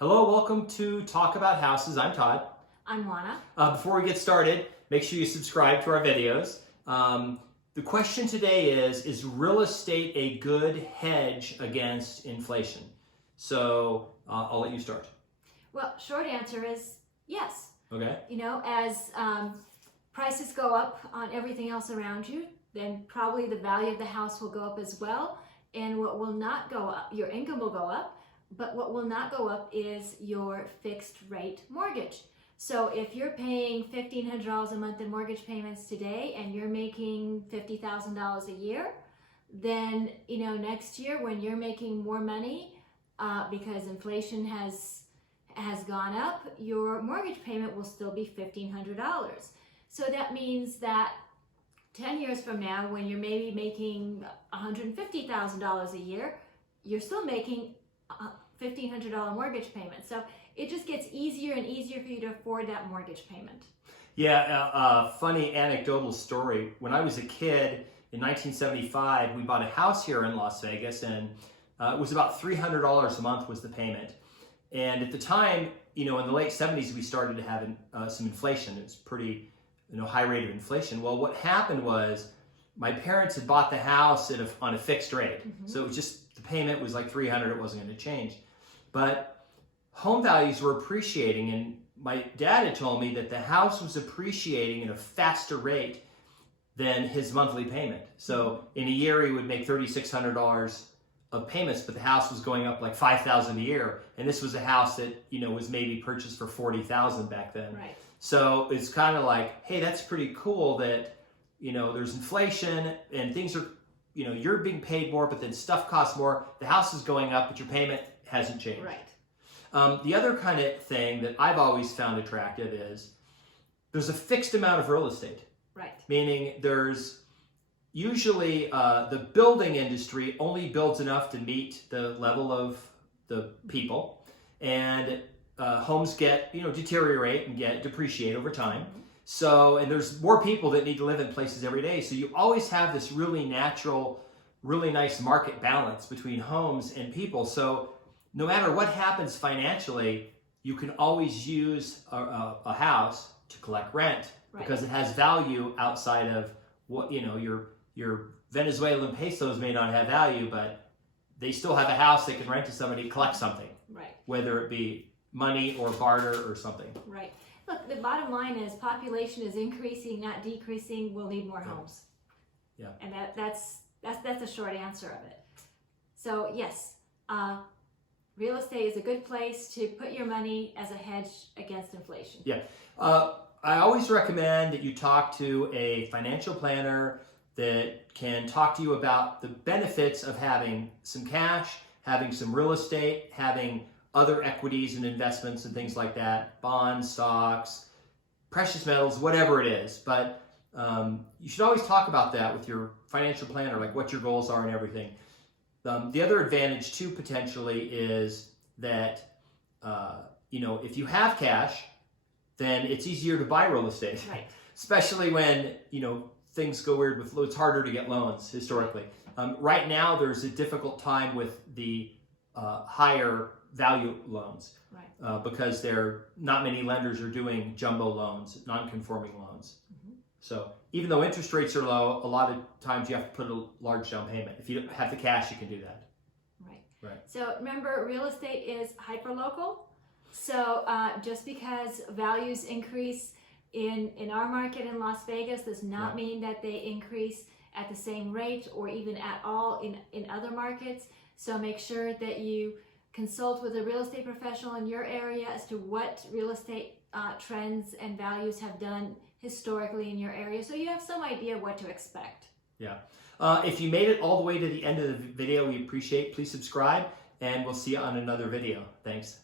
Hello, welcome to Talk About Houses. I'm Todd. I'm Oana. Before we get started, make sure you subscribe to our videos. The question today is real estate a good hedge against inflation? So I'll let you start. Well, short answer is yes. Okay. You know, as prices go up on everything else around you, then probably the value of the house will go up as well. And what will not go up, your income will go up, but what will not go up is your fixed rate mortgage. So if you're paying $1,500 a month in mortgage payments today and you're making $50,000 a year, then next year when you're making more money because inflation has gone up, your mortgage payment will still be $1,500. So that means that 10 years from now, when you're maybe making $150,000 a year, you're still making $1,500 mortgage payment. So it just gets easier and easier for you to afford that mortgage payment. Yeah, funny anecdotal story. When I was a kid in 1975, we bought a house here in Las Vegas, and it was about $300 a month was the payment. And at the time, in the late 70s, we started to have some inflation. It was pretty, high rate of inflation. Well, what happened was my parents had bought the house on a fixed rate. Mm-hmm. So it was just, the payment was like $300, it wasn't going to change. But home values were appreciating, and my dad had told me that the house was appreciating at a faster rate than his monthly payment. So in a year, he would make $3,600 of payments, but the house was going up like $5,000 a year. And this was a house that, was maybe purchased for $40,000 back then. Right. So it's kind of like, hey, that's pretty cool that, there's inflation and things are, you're being paid more, but then stuff costs more. The house is going up, but your payment hasn't changed. Right. The other kind of thing that I've always found attractive is there's a fixed amount of real estate. Right. Meaning there's usually the building industry only builds enough to meet the level of the people, and homes get, deteriorate and depreciate over time. Mm-hmm. So, and there's more people that need to live in places every day. So you always have this really natural, really nice market balance between homes and people. So no matter what happens financially, you can always use a house to collect rent. Right. Because it has value outside of what, your Venezuelan pesos may not have value, but they still have a house they can rent to somebody, collect something. Right. Whether it be money or barter or something. Right. Look, the bottom line is population is increasing, not decreasing. We'll need more homes. Yeah. And that's the short answer of it. So yes, real estate is a good place to put your money as a hedge against inflation. Yeah. I always recommend that you talk to a financial planner that can talk to you about the benefits of having some cash, having some real estate, having other equities and investments and things like that, bonds, stocks, precious metals, whatever it is. But you should always talk about that with your financial planner, like what your goals are and everything. The other advantage too, potentially, is that, if you have cash, then it's easier to buy real estate. Right. Especially when, things go weird it's harder to get loans historically. Right now, there's a difficult time with the higher value loans. Right. Because not many lenders are doing jumbo loans, non-conforming loans. Mm-hmm. So even though interest rates are low, a lot of times you have to put a large down payment. If you don't have the cash, you can do that. Right. Right. So remember, real estate is hyper-local. So just because values increase in our market in Las Vegas does not mean that they increase at the same rate or even at all in other markets. So make sure that you consult with a real estate professional in your area as to what real estate trends and values have done historically in your area, so you have some idea what to expect. Yeah. If you made it all the way to the end of the video, we appreciate. Please subscribe, and we'll see you on another video. Thanks.